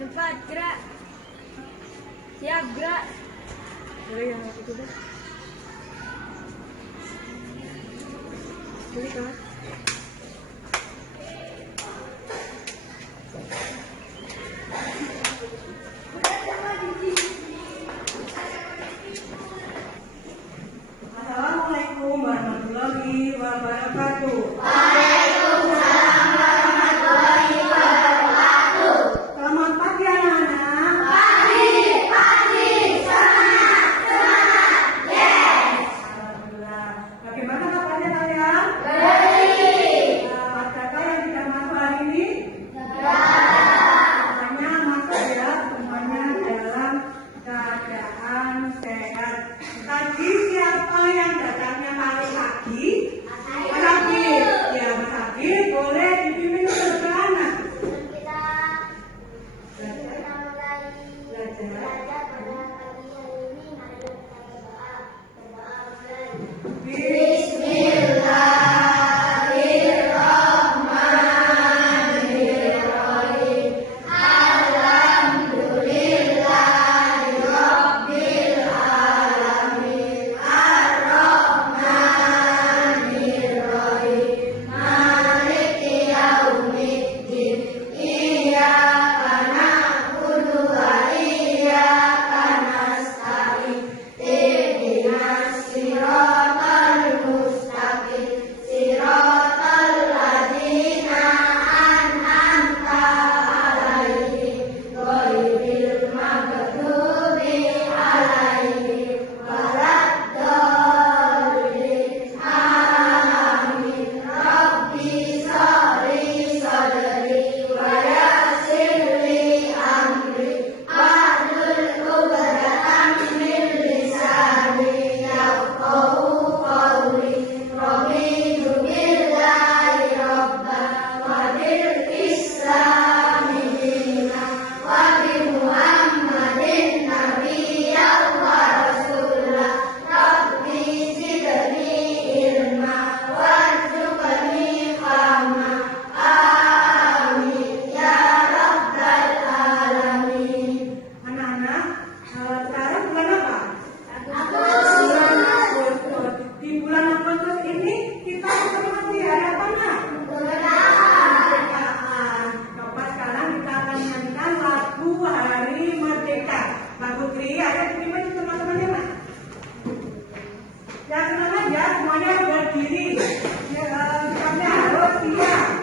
Depan, gerak. Siap, gerak. Boleh yang itu deh. Boleh kan? Assalamualaikum warahmatullahi wabarakatuh. Selamat pagi anak-anak. Alhamdulillah. Bagaimana kabarnya kalian? Adakah yang tidak masuk hari ini? Semuanya masuk ya, semuanya dalam keadaan sehat. Tadi siapa yang datangnya paling pagi? Mas Agil. Ya, Mas Agil boleh dipimpin untuk anak. Anak-anak, sekarang bulan apa? Bulan Agustus. Di bulan Agustus ini kita memperingati hari apa, Nak? Kemerdekaan. Coba sekarang kita akan nyanyikan lagu Hari Merdeka. Lagu Tri, ayo dipimpin teman-temannya, Nak. Ya, tenang aja, semuanya berdiri. Ya, kami harus siap.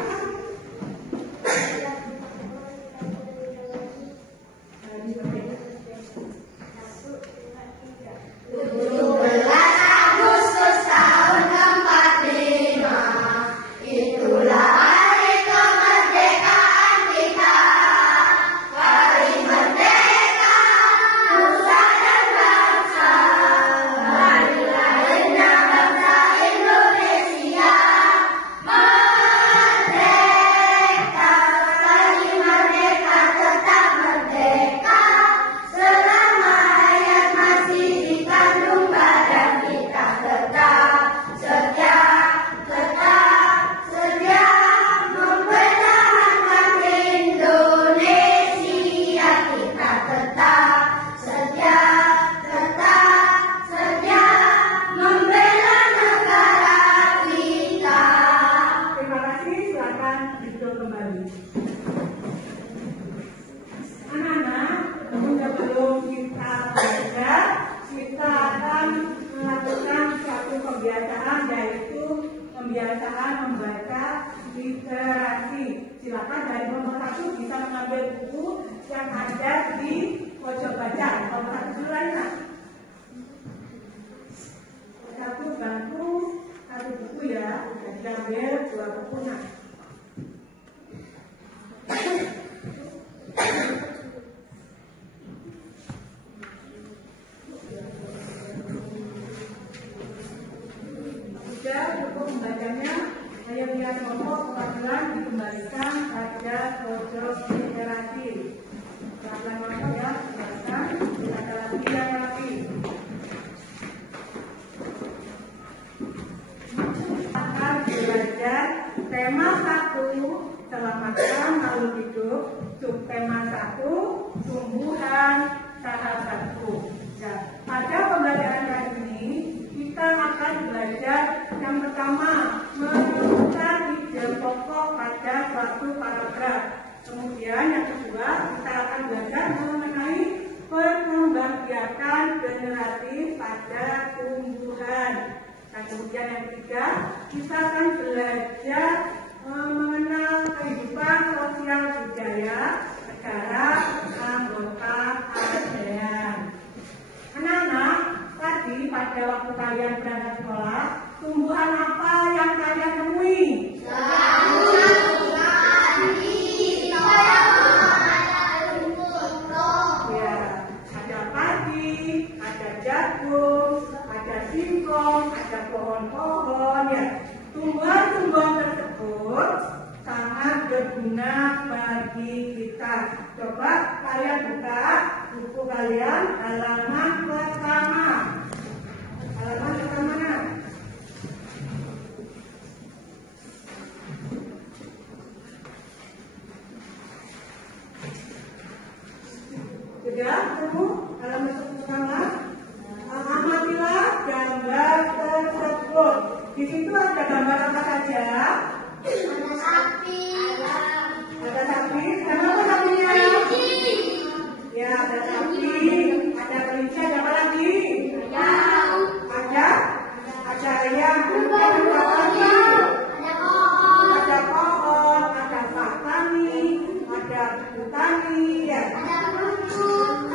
Terima kasih, silakan duduk kembali. Anak-anak, sebelum kita belajar, kita akan melakukan suatu kebiasaan, yaitu kebiasaan membaca literasi. Silakan dari nomor 1 bisa mengambil buku yang ada di pojok baca. Nomor 1 dulu aja. Satu bangku, satu buku ya. Jadi ambil 2 buku, Nak. Sudah buku membacanya, saya lihat nomor peraturan dikembalikan pada pojok literasi. Peraturan nomor ya, silakan dibaca lagi. Akan belajar tema 1 selamatkan makhluk hidup. Subtema 1, tumbuhan sahabatku. Ya, pada pembelajaran kali ini kita akan belajar yang pertama menemukan ide pokok pada suatu paragraf. Kemudian yang kedua kita akan belajar mengenai perkembangbiakan generatif pada tumbuhan. Dan kemudian yang ketiga kita akan belajar mengenal kehidupan sosial budaya negara anggota ASEAN. Anak-anak, tadi pada waktu kalian berangkat sekolah, tumbuhan apa yang kalian temui? Ya, ada padi, ada jagung, ada singkong, ada pohon-pohon. Ya, tumbuhan-tumbuhan tersebut sangat berguna bagi kita. Coba kalian buka buku kalian halaman pertama. Halaman pertama mana? Sudah ketemu halaman pertama? Amatilah gambar tersebut. Di situ ada gambar apa saja? Ada sapi. Ada sapi. Kenapa sapinya? Ya, ada sapi, ada kelinci, ada apa lagi? Ada ayam. Kemudian ada apa lagi? Ada pohon, ada petani, ada petani, ya.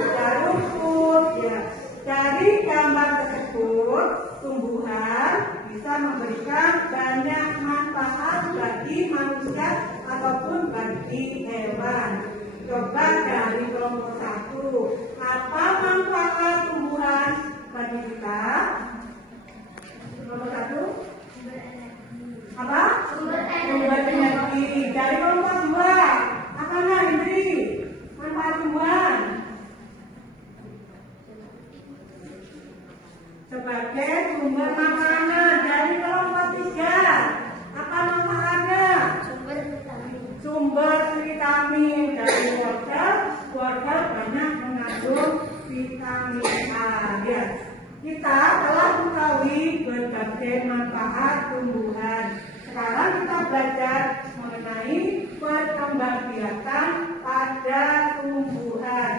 Ada rumput, ya. Dari gambar tersebut, tumbuhan bisa memberikan banyak manfaat bagi manusia ataupun bagi hewan. Coba dari kelompok 1, apa manfaat tumbuhan bagi kita? Kelompok 1, apa? Sumber energi. Dari kelompok 2, apa Hendri? Manfaat tumbuhan sebagai sumber makanan. Dari kelompok 3, apa manfaatnya? Sumber vitamin. Dari wortel banyak mengandung vitamin A. Ya. Kita telah mengetahui berbagai manfaat tumbuhan. Sekarang kita belajar mengenai perkembangbiakan pada tumbuhan.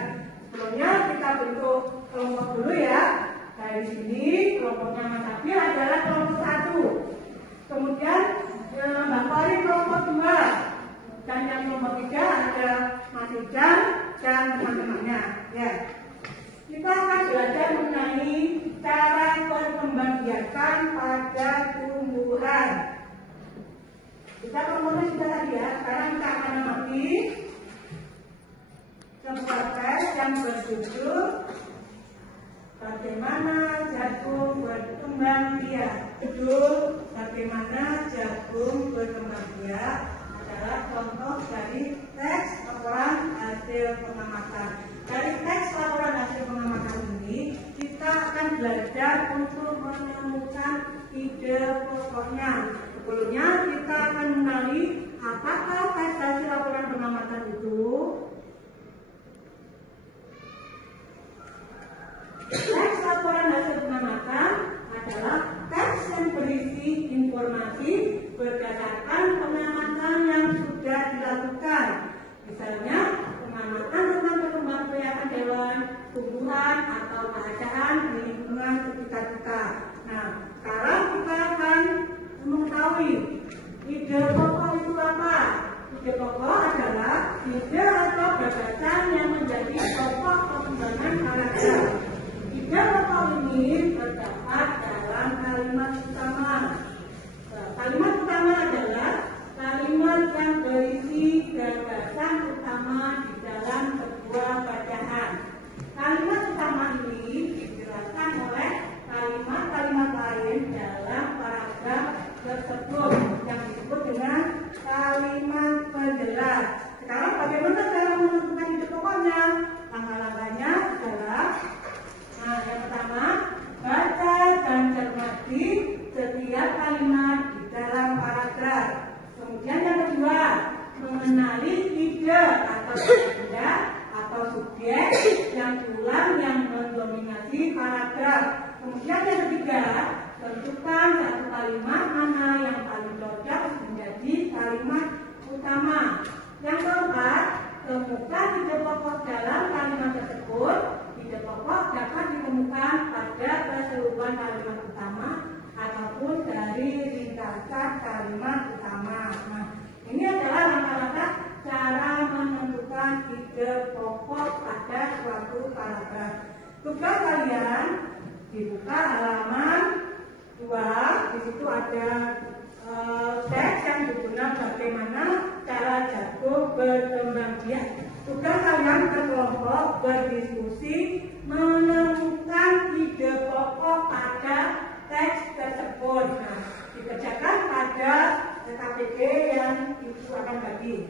Sebelumnya kita bentuk kelompok dulu ya. Dari sini kelompoknya Mas Abil adalah kelompok 1. Kemudian Mbak Fari kelompok 2. Dan yang kelompok 3 ada Mas Hujan dan teman-temannya. Ya. Kita akan belajar mengenai cara perkembangbiakan pada tumbuhan. Kita kelompoknya sudah tadi ya. Sekarang kita akan amati sebuah tes yang berjudul bagaimana jagung berkembang biak. Judul bagaimana jagung berkembang biak adalah contoh dari teks laporan hasil pengamatan. Dari teks laporan hasil pengamatan ini, kita akan belajar untuk menemukan ide pokoknya. Sebelumnya kita akan mengenali apakah teks hasil laporan pengamatan itu. Teks laporan hasil pengamatan adalah teks yang berisi informasi berdasarkan pengamatan yang sudah dilakukan. Misalnya, pengamatan tentang perkembangbiakan hewan, tumbuhan, atau keadaan di lingkungan sekitar kita. Nah, sekarang kita akan mengetahui ide pokok itu apa. Ide pokok adalah ide atau gagasan yang menjadi pokok pengembangan paragraf. Ide pokok ini terdapat dalam kalimat utama. Kalimat utama adalah kalimat yang berisi gagasan utama di dalam sebuah bacaan. Kalimat utama ini dijelaskan oleh kalimat-kalimat lain dalam paragraf tersebut yang disebut dengan kalimat penjelas. Sekarang bagaimana cara menentukan ide pokoknya? Langkah-langkahnya adalah yang pertama, baca dan cermati setiap kalimat di dalam paragraf. Kemudian yang kedua, mengenali ide atau benda atau subjek yang tulang yang mendominasi paragraf. Kemudian yang ketiga, tentukan satu kalimat mana yang paling cocok menjadi kalimat utama. Yang keempat, temukan ide pokok dalam kalimat tersebut. Ide pokok dapat ditemukan pada keseluruhan kalimat utama ataupun dari ringkasan kalimat utama. Nah, ini adalah langkah-langkah cara menentukan ide pokok pada suatu paragraf. Tugas kalian dibuka halaman 2. Di situ ada teks yang berguna bagaimana cara jago berkembang biak. Tugas kalian berkelompok berdiskusi menemukan ide pokok pada teks tersebut. Nah, dikerjakan pada KPP yang ibu akan bagi.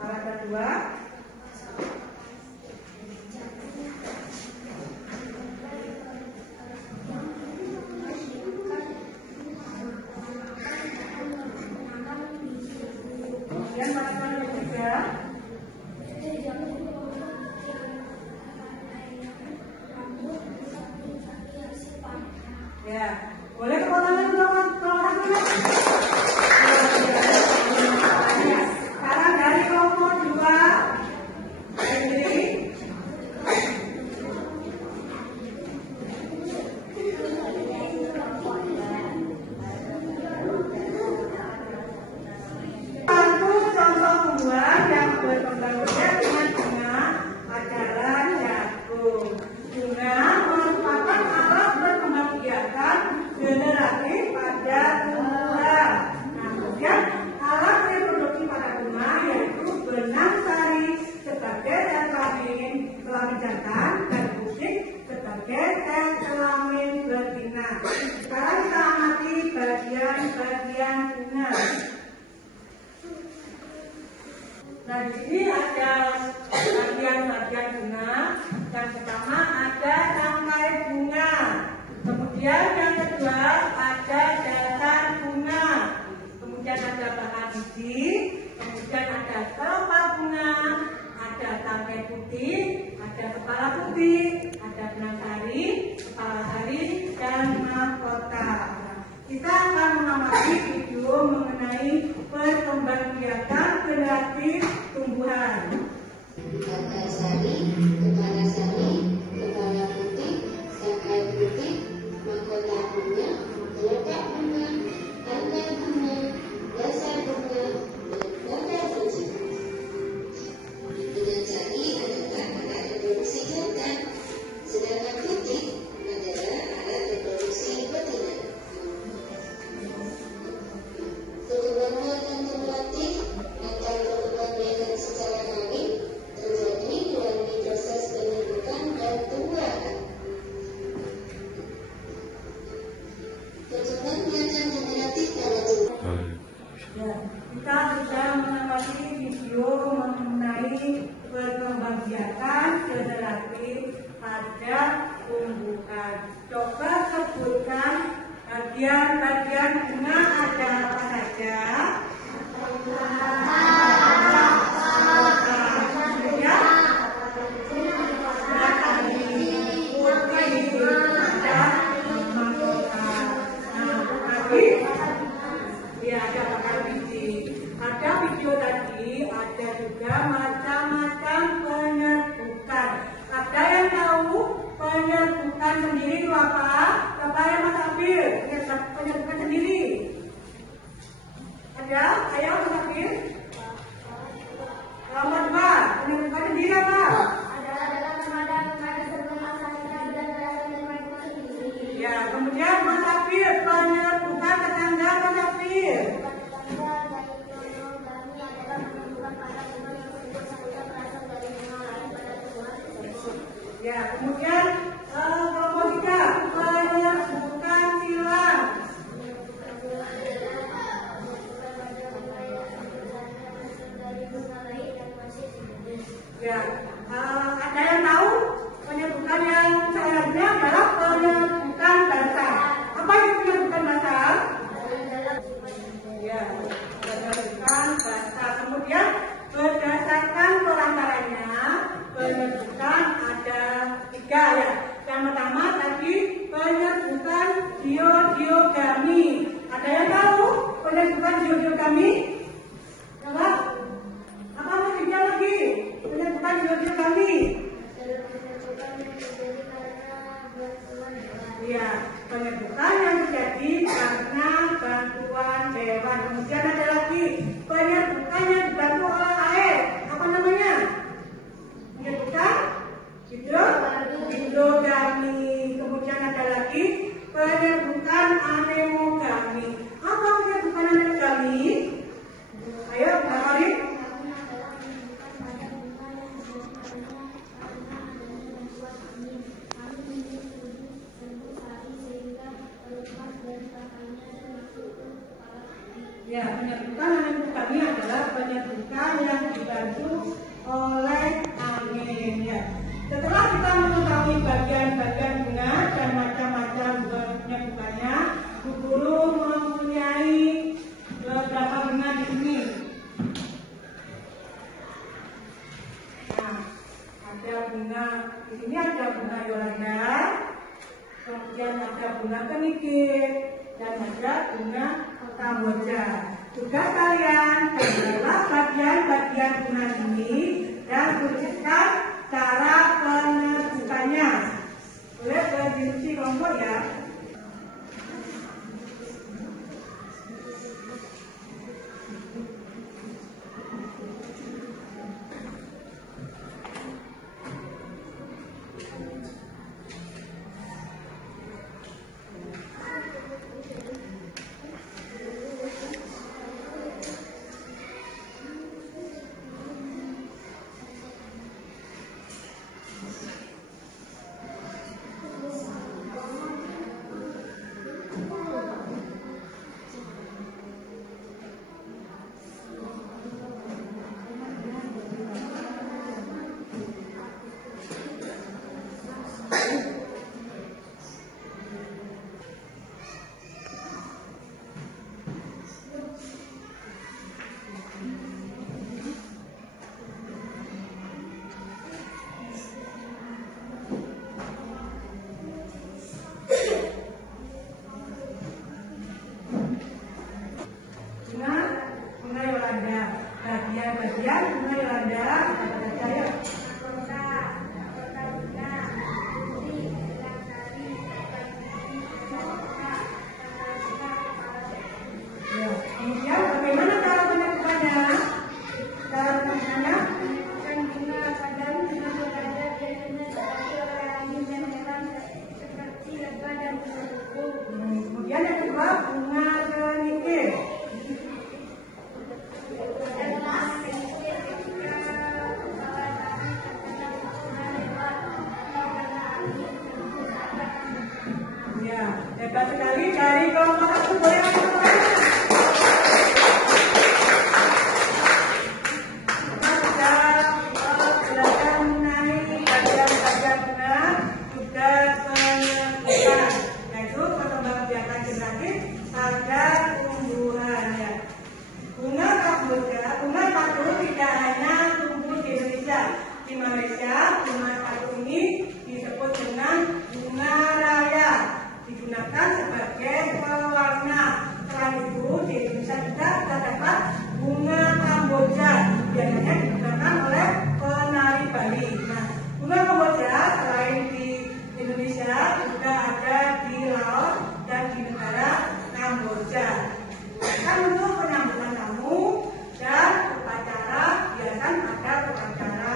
Halaman 2. Kemudian halaman 3. Ya, boleh kepotangan nomor sekarang dari kelompok 2 sendiri. Satu contoh tumbuhan yang berkembang biak dengan bunga adalah jagung. Bunga merupakan alat berkembang biakan generatif pada tumbuhan. Nah, kemudian alat reproduksi pada bunga yaitu benang sari sebagai sel kelamin jantan dan butik sebagai sel kelamin betina. Sekarang kita amati bagian-bagian bunga. Nah, di sini ada bagian-bagian bunga. Yang pertama ada tangkai bunga. Kemudian yang kedua ada dasar bunga. Kemudian ada bahan biji. Kemudian ada kelopak bunga. Ada tangkai putih. Ada kepala putih. Ada benang sari, kepala sari, dan mahkota. Kita akan mengamati video mengenai perkembangbiakan generatif tumbuhan. Tangkai sari, kepala putih, tangkai putih, mahkota bunga, kelopak bunga, tangkai bunga, dasar bunga, dan badan biji. Benang sari adalah alat reproduksi jantan, sedangkan putih adalah alat reproduksi betina. Perkembangan dan relatif atau perkembangbiakan secara alami terjadi melalui proses pembentukan dan tumbuhan. Perkembangbiakan generatif pada tumbuhan. Ya, kita sudah mengamati video mengenai perkembangbiakan generatif pada tumbuhan. Coba sebutkan bagian-bagian bunga ada apa saja? Ada bakal biji. Ada video tadi, ada juga macam-macam penyerbukan. Ada yang tahu penyerbukan sendiri itu apa? Siapa yang Mas Abil? Penyerbukan sendiri. Ada? Ayo Mas Abil. Nomor 2, penyerbukan sendiri apa? Ya, kemudian Mas Abil, penyerbukan tetangga Mas Abil. Ya, kemudian kelompok 3, penyerbukan silang. Pertama-tama tadi penyebutan geogami. Ada yang tahu penyebutan geogami? Enggak? Apa maksudnya lagi? Penyebutan geogami? Iya, penyebutan yang terjadi karena bantuan hewan. Kemudian ada lagi penyebutan yang dibantu oleh air. Apa namanya? Penyebutan hidrogami. Kemudian ada lagi penyebutan anemogami. Apa penyebutan anemogami? Ayo, Mbak Karin. Ya, penyebutan anemogami adalah penyebutan yang dibantu oleh angin. Ya. Setelah kita mengetahui bagian-bagian bunga dan macam-macam penyebutannya, Bu Guru mempunyai beberapa bunga di sini. Nah, ada bunga di sini, ada bunga Yolanda, kemudian ada bunga kenikir, dan ada bunga Kamboja. Tugas kalian adalah bagian-bagian bunga ini dan tuliskan cara penyebutannya. Boleh berdiskusi kelompok ya. Bunga Yolanda. Bagian-bagian bunga Yolanda apa saja ya? Kemudian bagaimana cara penyebutannya? Cara penyebutannya? Bunga padam bunga Yolanda biasanya dipakai oleh angin dan hewan seperti lebah dan kupu. Kemudian yang kedua bunga kenikir. Ya, hebat sekali dari kelompok satu. Boleh angkat tangan? Kita sudah belajar mengenai bagian-bagian bunga, juga penyebutan, yaitu perkembangbiakan genetik pada tumbuhan. Ya. Bunga Kamboja, bunga patu tidak hanya tumbuh di Indonesia. Di Malaysia, bunga patu ini disebut dengan bunga raya. Digunakan sebagai pewarna. Selain itu, di Indonesia juga terdapat bunga Kamboja. Biasanya digunakan oleh penari Bali. Nah, bunga Kamboja selain di Indonesia juga ada di Laos dan di negara Kamboja. Kan untuk penyambutan tamu dan upacara, biasanya ada upacara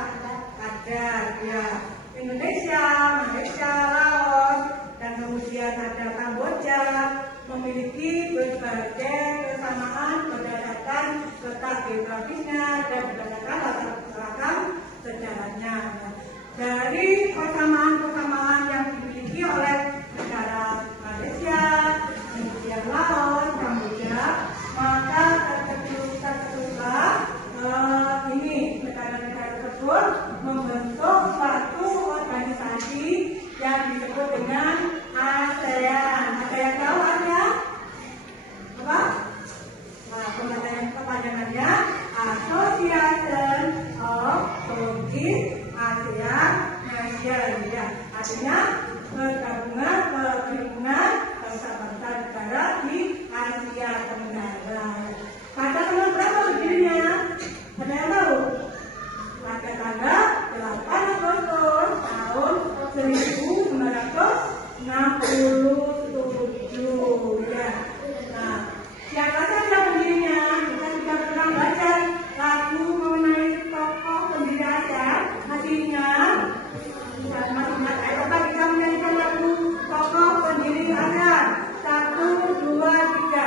adat ya. Indonesia, Malaysia, Laos, dan kemudian ada Kamboja memiliki berbagai kesamaan berdasarkan letak geografisnya dan berdasarkan latar belakang sejarahnya. Dari persamaan-persamaan yang dimiliki oleh negara Malaysia, kemudian Laos, Kamboja, maka tertentulah ini negara-negara tersebut membentuk suatu organisasi yang disebut dengan ASEAN. Ada yang tahu ASEAN? Apa? Nah, kepanjangannya Association of Southeast Asian Nations. Ya. perhimpunan bangsa-bangsa negara di Asia Tenggara. Pada tanggal berapa berdirinya? Ada yang tahu? Pada tanggal 8 Agustus tahun 1967 ya. Nah, siapa saja pendirinya? Kita sudah pernah baca lagu mengenai tokoh pendiri ASEAN. Hasilnya masih ingat, apa kita menyanyikan lagu tokoh pendiri ASEAN? 1, 2, 3.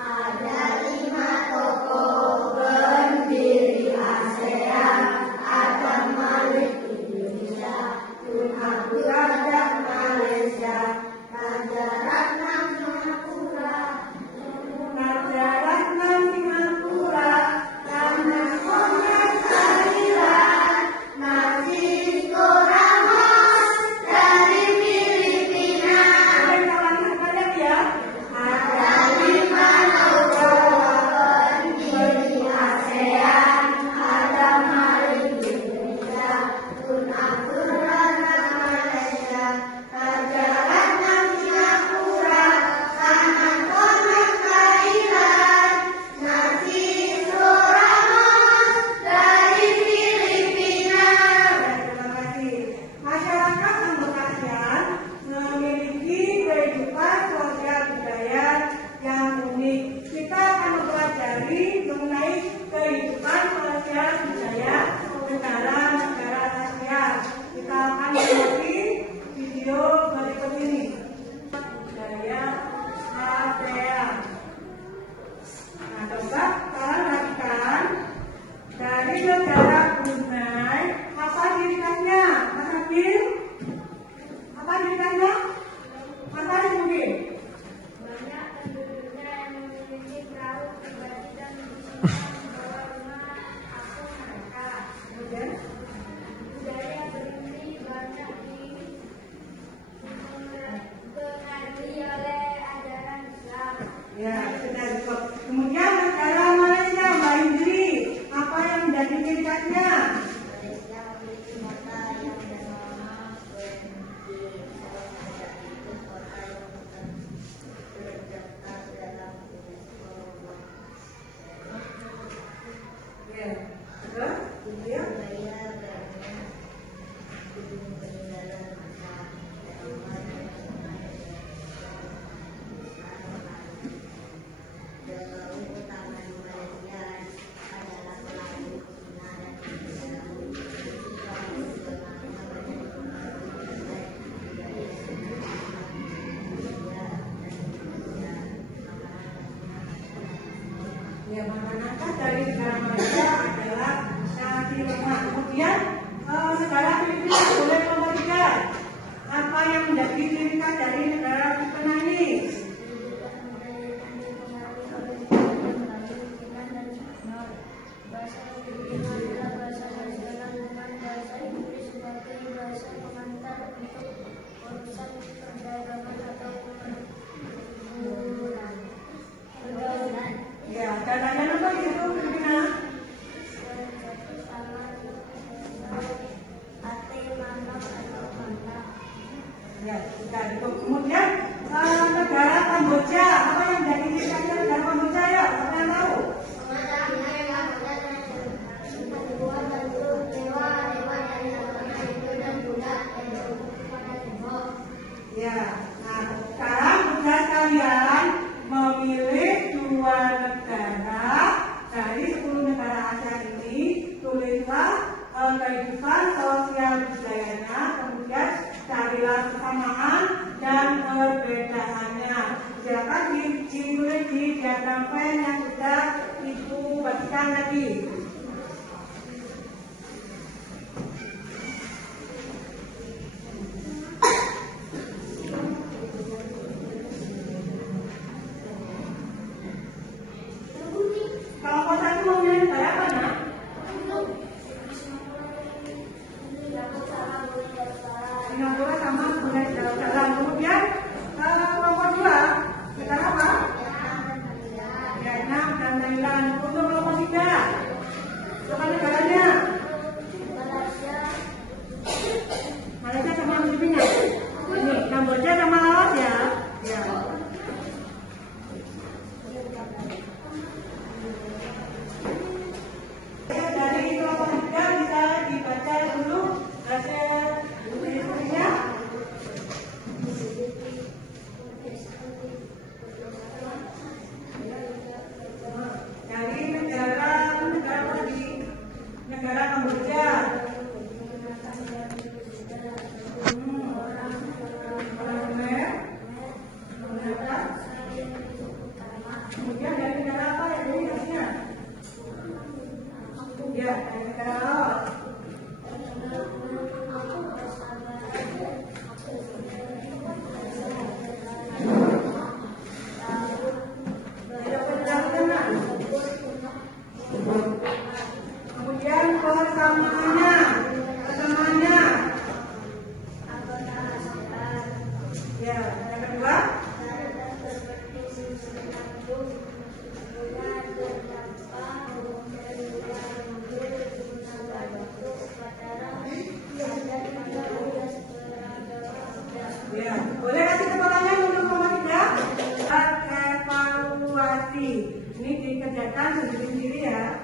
Ada 5 tokoh pendiri ASEAN. Ada Malik Indonesia, Tun Abdul Razak Malaysia, Raja Ratna Singapura, Raja Ratna Singapura, Rana Konrad Thailand, Francisco Ramos dari Filipina. ada yang kawan kalian ya? Ada 5 tokoh pendiri ASEAN. Ada Malik Indonesia, Tun Abdul Razak Malaysia, Raja Ratna Singapura, Rana Konrad Thailand, Francisco Ramos dari Filipina. Terima kasih. Masyarakat anggota ASEAN memiliki kehidupan sosial budaya yang unik. Kita akan mempelajari mengenai kehidupan sosial budaya negara-negara ASEAN. Kita akan melihat video berikut ini. Budaya ASEAN. Nah, coba kalian perhatikan dari negara Brunei, apa ciri khasnya? Mas Abil? Apa ciri khasnya? Apa yang mungkin? Banyak penduduknya yang memiliki perahu pribadi dan bisa membawa rumah apung mereka. Kemudian, Budaya berini banyak dipengaruhi oleh ajaran Islam. ya sudah cukup. Kemudian negara Malaysia, Mbak Indri, apa yang menjadi ciri khasnya? Malaysia memiliki kota yang bernama Kuantan. Kota yang terdaftar dalam UNESCO. Ya, terus, kemudian, Budaya banyak gedung peninggalan masa Eropa dan Laut utama di Malaysia adalah Pelabuhan Cina dan Indonesia. ya makanan khas dari negara Malaysia adalah nasi lemak. Kemudian, negara Filipina boleh kelompok 3. Apa yang menjadi ciri khas dari negara Filipina ini? Bahasa Filipina adalah bahasa nasional dengan bahasa Inggris sebagai bahasa pengantar untuk urusan perdagangan atau pergaulan. Ya, dan ada apa di situ Filipina? Sama ate manok atau mantak. Ya, sudah itu. Kemudian negara Kamboja, apa yang menjadi ciri khasnya negara Kamboja ya? Apa yang tahu? Ya, nah sekarang tugas kalian memilih 2 negara dari 10 negara ASEAN ini. Tulislah kehidupan sosial budayanya, kemudian carilah kesamaan dan perbedaannya. Silakan ditulis di diagram pen yang sudah Ibu bagikan tadi. Kalau kota itu memilih negara apa, Nak? Singapura sama Brunei Darussalam. Kemudian kelompok 2 negara apa? Vietnam dan Thailand. Untuk kelompok 3 Ya, boleh kasih kepalanya untuk nomor 3. Evaluasi. Ini dikerjakan sendiri-sendiri ya.